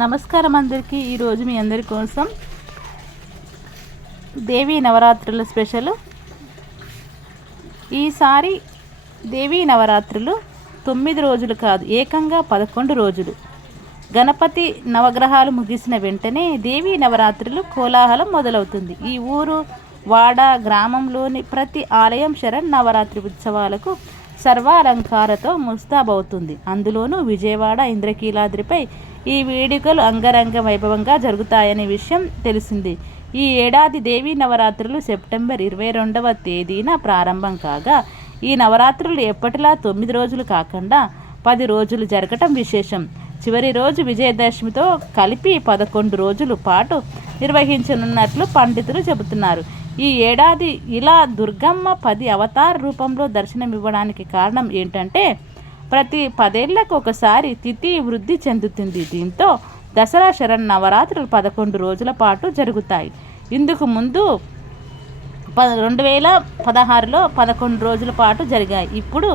నమస్కారం అందరికీ. ఈరోజు మీ అందరి కోసం దేవీ నవరాత్రుల స్పెషల్. ఈసారి దేవీ నవరాత్రులు 9 రోజులు కాదు, ఏకంగా 11 రోజులు. గణపతి నవగ్రహాలు ముగిసిన వెంటనే దేవీ నవరాత్రులు కోలాహలం మొదలవుతుంది. ఈ ఊరు వాడ గ్రామంలోని ప్రతి ఆలయం శరన్నవరాత్రి ఉత్సవాలకు సర్వాలంకారతో ముస్తాబవుతుంది. అందులోనూ విజయవాడ ఇంద్రకీలాద్రిపై ఈ వేడుకలు అంగరంగ వైభవంగా జరుగుతాయనే విషయం తెలిసింది. ఈ ఏడాది దేవీ నవరాత్రులు సెప్టెంబర్ 22వ తేదీన ప్రారంభం కాగా, ఈ నవరాత్రులు ఎప్పటిలా 9 రోజులు కాకుండా 10 రోజులు జరగటం విశేషం. చివరి రోజు విజయదశమితో కలిపి 11 రోజుల పాటు నిర్వహించనున్నట్లు పండితులు చెబుతున్నారు. ఈ ఏడాది ఇలా దుర్గమ్మ 10 అవతార రూపంలో దర్శనమివ్వడానికి కారణం ఏంటంటే, ప్రతి 10 ఏళ్లకు ఒకసారి తిథి వృద్ధి చెందుతుంది. దీంతో దసరా శరన్నవరాత్రులు 11 రోజుల పాటు జరుగుతాయి. ఇందుకు ముందు 2016లో 11 రోజుల పాటు జరిగాయి. ఇప్పుడు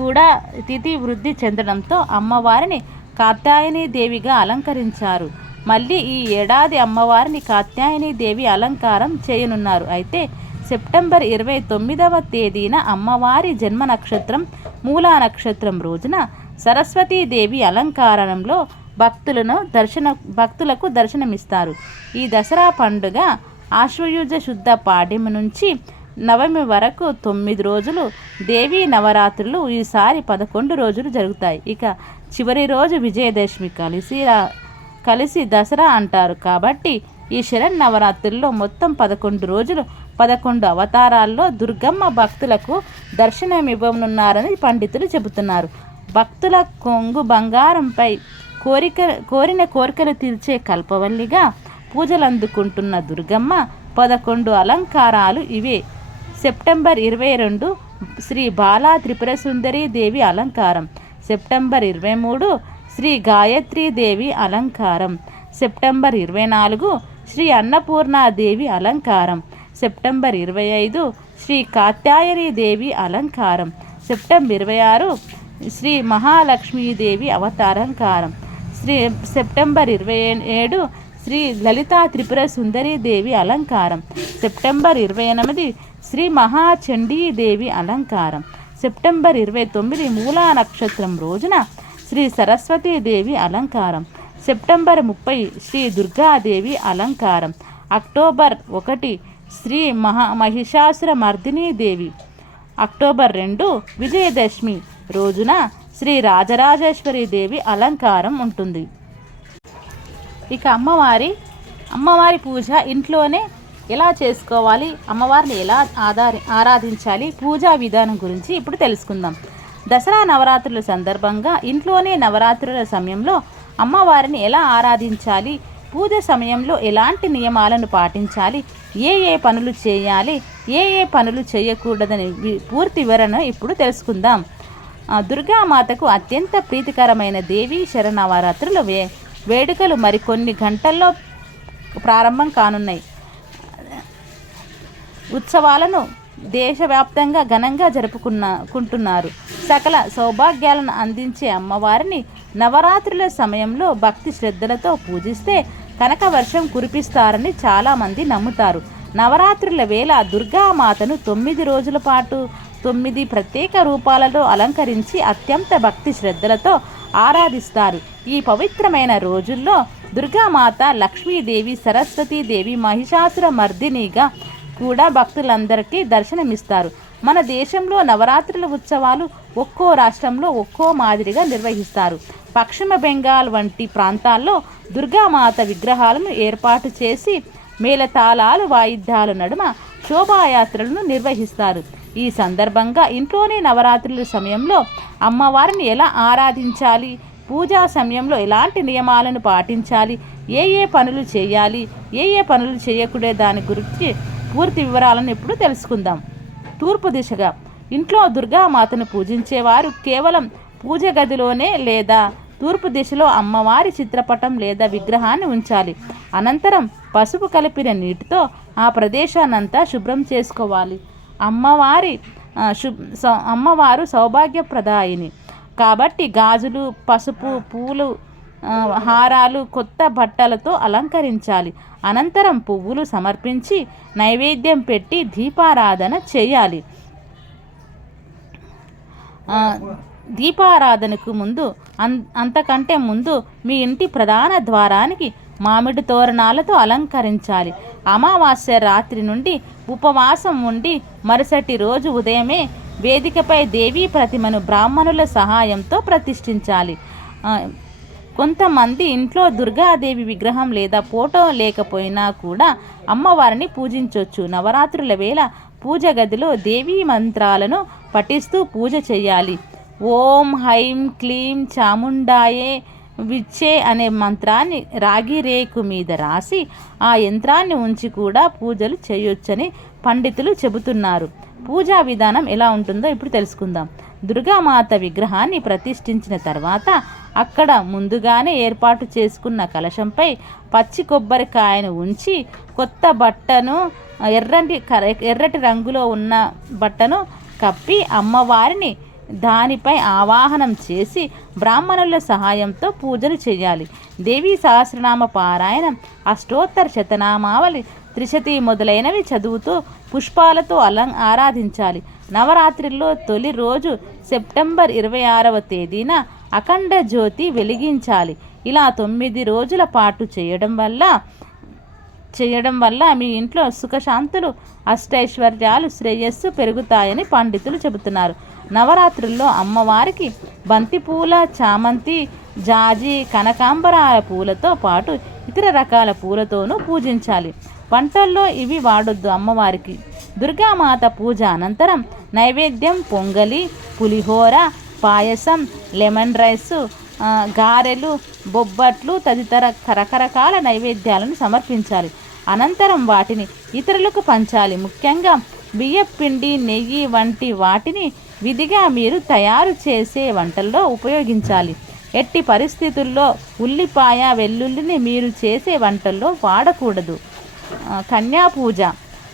కూడా తిథి వృద్ధి చెందడంతో అమ్మవారిని కాత్యాయని దేవిగా అలంకరించారు. మళ్ళీ ఈ ఏడాది అమ్మవారిని కాత్యాయని దేవి అలంకారం చేయనున్నారు. అయితే సెప్టెంబర్ 29వ తేదీన అమ్మవారి జన్మ నక్షత్రం మూలా నక్షత్రం రోజున సరస్వతీదేవి అలంకారంలో భక్తులకు దర్శనమిస్తారు. ఈ దసరా పండుగ ఆశ్వయుజ శుద్ధ పాడ్యమి నుంచి నవమి వరకు 9 రోజులు దేవీ నవరాత్రులు ఈసారి 11 రోజులు జరుగుతాయి. ఇక చివరి రోజు విజయదశమి కలిసి దసరా అంటారు. కాబట్టి ఈ శరన్నవరాత్రుల్లో మొత్తం 11 రోజులు 11 అవతారాల్లో దుర్గమ్మ భక్తులకు దర్శనమివ్వనున్నారని పండితులు చెబుతున్నారు. భక్తుల కొంగు బంగారంపై కోరిన కోరికలు తీర్చే కల్పవల్లిగా పూజలందుకుంటున్న దుర్గమ్మ 11 అలంకారాలు ఇవే. సెప్టెంబర్ 22 శ్రీ బాలా త్రిపుర సుందరీ దేవి అలంకారం. సెప్టెంబర్ 23 శ్రీ గాయత్రీదేవి అలంకారం. సెప్టెంబర్ 24 శ్రీ అన్నపూర్ణాదేవి అలంకారం. సెప్టెంబర్ 25 శ్రీ కాత్యాయని దేవి అలంకారం. సెప్టెంబర్ 26 శ్రీ మహాలక్ష్మీదేవి అవతారంకారం. సెప్టెంబర్ 27 శ్రీ లలితా త్రిపుర సుందరీ దేవి అలంకారం. సెప్టెంబర్ 28 శ్రీ మహాచండీదేవి అలంకారం. సెప్టెంబర్ 29 మూలా నక్షత్రం రోజున శ్రీ సరస్వతీదేవి అలంకారం. సెప్టెంబర్ 30 శ్రీ దుర్గాదేవి అలంకారం. అక్టోబర్ 1 శ్రీ మహిషాసుర మర్దినీ దేవి. అక్టోబర్ 2 విజయదశమి రోజున శ్రీ రాజరాజేశ్వరి దేవి అలంకారం ఉంటుంది. ఇక అమ్మవారి పూజ ఇంట్లోనే ఎలా చేసుకోవాలి, అమ్మవారిని ఎలా ఆరాధించాలి, పూజా విధానం గురించి ఇప్పుడు తెలుసుకుందాం. దసరా నవరాత్రుల సందర్భంగా ఇంట్లోనే నవరాత్రుల సమయంలో అమ్మవారిని ఎలా ఆరాధించాలి, పూజ సమయంలో ఎలాంటి నియమాలను పాటించాలి, ఏ పనులు చేయాలి, ఏ పనులు చేయకూడదని పూర్తి వివరణ ఇప్పుడు తెలుసుకుందాం. దుర్గామాతకు అత్యంత ప్రీతికరమైన దేవీ శరన్నవరాత్రుల వేడుకలు మరికొన్ని గంటల్లో ప్రారంభం కానున్నాయి. ఉత్సవాలను దేశవ్యాప్తంగా ఘనంగా జరుపుకుంటున్నారు. సకల సౌభాగ్యాలను అందించే అమ్మవారిని నవరాత్రుల సమయంలో భక్తి శ్రద్ధలతో పూజిస్తే కనక వర్షం కురిపిస్తారని చాలామంది నమ్ముతారు. నవరాత్రుల వేళ దుర్గామాతను 9 రోజుల పాటు 9 ప్రత్యేక రూపాలలో అలంకరించి అత్యంత భక్తి శ్రద్ధలతో ఆరాధిస్తారు. ఈ పవిత్రమైన రోజుల్లో దుర్గామాత లక్ష్మీదేవి, సరస్వతీదేవి, మహిషాసుర మర్దినిగా కూడా భక్తులందరికీ దర్శనమిస్తారు. మన దేశంలో నవరాత్రుల ఉత్సవాలు ఒక్కో రాష్ట్రంలో ఒక్కో మాదిరిగా నిర్వహిస్తారు. పశ్చిమ బెంగాల్ వంటి ప్రాంతాల్లో దుర్గామాత విగ్రహాలను ఏర్పాటు చేసి మేళతాళాలు వాయిద్యాల నడుమ శోభాయాత్రలను నిర్వహిస్తారు. ఈ సందర్భంగా ఇంట్లోనే నవరాత్రుల సమయంలో అమ్మవారిని ఎలా ఆరాధించాలి, పూజా సమయంలో ఎలాంటి నియమాలను పాటించాలి, ఏ పనులు చేయాలి, ఏ పనులు చేయకూడదు దాని గురించి పూర్తి వివరాలను ఇప్పుడు తెలుసుకుందాం. తూర్పు దిశగా ఇంట్లో దుర్గామాతను పూజించేవారు కేవలం పూజ గదిలోనే లేదా తూర్పు దిశలో అమ్మవారి చిత్రపటం లేదా విగ్రహాన్ని ఉంచాలి. అనంతరం పసుపు కలిపిన నీటితో ఆ ప్రదేశాన్నంతా శుభ్రం చేసుకోవాలి. అమ్మవారు సౌభాగ్యప్రదాయిని కాబట్టి గాజులు, పసుపు, పూలు హారాలు, కొత్త బట్టలతో అలంకరించాలి. అనంతరం పువ్వులు సమర్పించి నైవేద్యం పెట్టి దీపారాధన చేయాలి. దీపారాధనకు ముందు అంతకంటే ముందు మీ ఇంటి ప్రధాన ద్వారానికి మామిడి తోరణాలతో అలంకరించాలి. అమావాస్య రాత్రి నుండి ఉపవాసం ఉండి మరుసటి రోజు ఉదయమే వేదికపై దేవీ ప్రతిమను బ్రాహ్మణుల సహాయంతో ప్రతిష్ఠించాలి. కొంతమంది ఇంట్లో దుర్గాదేవి విగ్రహం లేదా ఫోటో లేకపోయినా కూడా అమ్మవారిని పూజించవచ్చు. నవరాత్రుల వేళ పూజ గదిలో దేవీ మంత్రాలను పఠిస్తూ పూజ చేయాలి. ఓం హైం క్లీం చాముండాయే విచ్చే అనే మంత్రాన్ని రాగి రేకు మీద రాసి ఆ యంత్రాన్ని ఉంచి కూడా పూజలు చేయొచ్చని పండితులు చెబుతున్నారు. పూజా విధానం ఎలా ఉంటుందో ఇప్పుడు తెలుసుకుందాం. దుర్గామాత విగ్రహాన్ని ప్రతిష్ఠించిన తర్వాత అక్కడ ముందుగానే ఏర్పాటు చేసుకున్న కలశంపై పచ్చి కొబ్బరికాయను ఉంచి కొత్త బట్టను ఎర్రటి రంగులో ఉన్న బట్టను కప్పి అమ్మవారిని దానిపై ఆవాహనం చేసి బ్రాహ్మణుల సహాయంతో పూజలు చేయాలి. దేవీ సహస్రనామ పారాయణం, అష్టోత్తర శతనామావళి, త్రిశతి మొదలైనవి చదువుతూ పుష్పాలతో ఆరాధించాలి. నవరాత్రిలో తొలి రోజు సెప్టెంబర్ 26వ తేదీన అఖండ జ్యోతి వెలిగించాలి. ఇలా 9 రోజుల పాటు చేయడం వల్ల మీ ఇంట్లో సుఖశాంతులు, అష్టైశ్వర్యాలు, శ్రేయస్సు పెరుగుతాయని పండితులు చెబుతున్నారు. నవరాత్రుల్లో అమ్మవారికి బంతిపూల, చామంతి, జాజి, కనకాంబరాల పూలతో పాటు ఇతర రకాల పూలతోనూ పూజించాలి. వంటల్లో ఇవి వాడొద్దు. అమ్మవారికి దుర్గామాత పూజ అనంతరం నైవేద్యం పొంగలి, పులిహోర, పాయసం, లెమన్ రైసు, గారెలు, బొబ్బట్లు తదితర రకరకాల నైవేద్యాలను సమర్పించాలి. అనంతరం వాటిని ఇతరులకు పంచాలి. ముఖ్యంగా బియ్యపిండి, నెయ్యి వంటి వాటిని విధిగా మీరు తయారు చేసే వంటల్లో ఉపయోగించాలి. ఎట్టి పరిస్థితుల్లో ఉల్లిపాయ, వెల్లుల్లిని మీరు చేసే వంటల్లో వాడకూడదు. కన్యా పూజ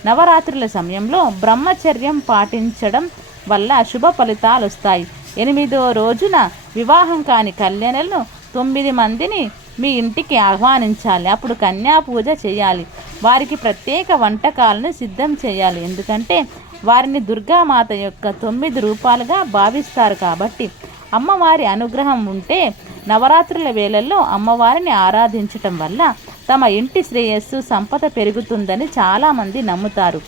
నవరాత్రుల సమయంలో బ్రహ్మచర్యం పాటించడం వల్ల శుభ ఫలితాలు వస్తాయి. 8వ రోజున వివాహం కాని కన్యలను 9 మందిని మీ ఇంటికి ఆహ్వానించాలి. అప్పుడు కన్యా పూజ చేయాలి. వారికి ప్రత్యేక వంటకాలను సిద్ధం చేయాలి. ఎందుకంటే వారిని దుర్గామాత యొక్క 9 రూపాలుగా భావిస్తారు కాబట్టి. అమ్మవారి అనుగ్రహం ఉంటే నవరాత్రుల వేళల్లో అమ్మవారిని ఆరాధించటం వల్ల తమ ఇంటి శ్రేయస్సు, సంపద పెరుగుతుందని చాలామంది నమ్ముతారు.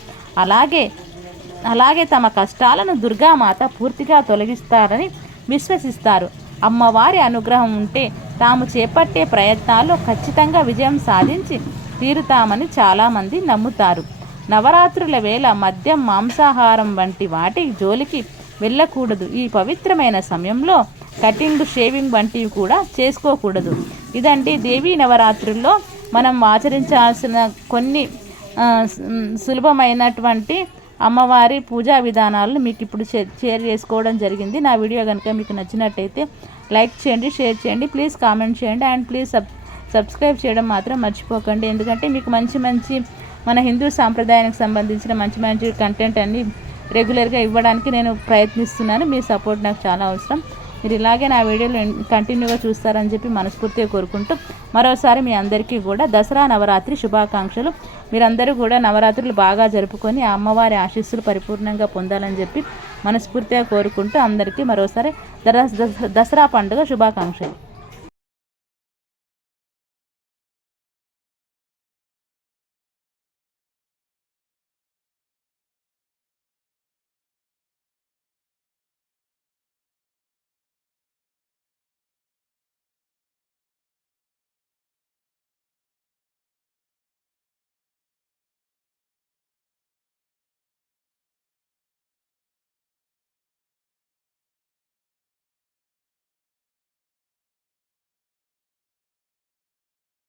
అలాగే తమ కష్టాలను దుర్గామాత పూర్తిగా తొలగిస్తారని విశ్వసిస్తారు. అమ్మవారి అనుగ్రహం ఉంటే తాము చేపట్టే ప్రయత్నాల్లో ఖచ్చితంగా విజయం సాధించి తీరుతామని చాలామంది నమ్ముతారు. నవరాత్రుల వేళ మద్యం, మాంసాహారం వంటి వాటి జోలికి వెళ్ళకూడదు. ఈ పవిత్రమైన సమయంలో కటింగ్, షేవింగ్ వంటివి కూడా చేసుకోకూడదు. ఇదండి దేవీ నవరాత్రుల్లో మనం ఆచరించాల్సిన కొన్ని సులభమైనటువంటి అమ్మవారి పూజా విధానాలను మీకు ఇప్పుడు షేర్ చేసుకోవడం జరిగింది. నా వీడియో కనుక మీకు నచ్చినట్టయితే లైక్ చేయండి, షేర్ చేయండి, ప్లీజ్ కామెంట్ చేయండి అండ్ ప్లీజ్ సబ్స్క్రైబ్ చేయడం మాత్రం మర్చిపోకండి. ఎందుకంటే మీకు మంచి మన హిందూ సాంప్రదాయానికి సంబంధించిన మంచి కంటెంట్ అన్ని రెగ్యులర్గా ఇవ్వడానికి నేను ప్రయత్నిస్తున్నాను. మీ సపోర్ట్ నాకు చాలా అవసరం. మీరు ఇలాగే నా వీడియోలు కంటిన్యూగా చూస్తారని చెప్పి మనస్ఫూర్తిగా కోరుకుంటూ మరోసారి మీ అందరికీ కూడా దసరా నవరాత్రి శుభాకాంక్షలు. మీరందరూ కూడా నవరాత్రులు బాగా జరుపుకొని ఆ అమ్మవారి ఆశీస్సులు పరిపూర్ణంగా పొందాలని చెప్పి మనస్ఫూర్తిగా కోరుకుంటూ అందరికీ మరోసారి దసరా పండుగ శుభాకాంక్షలు.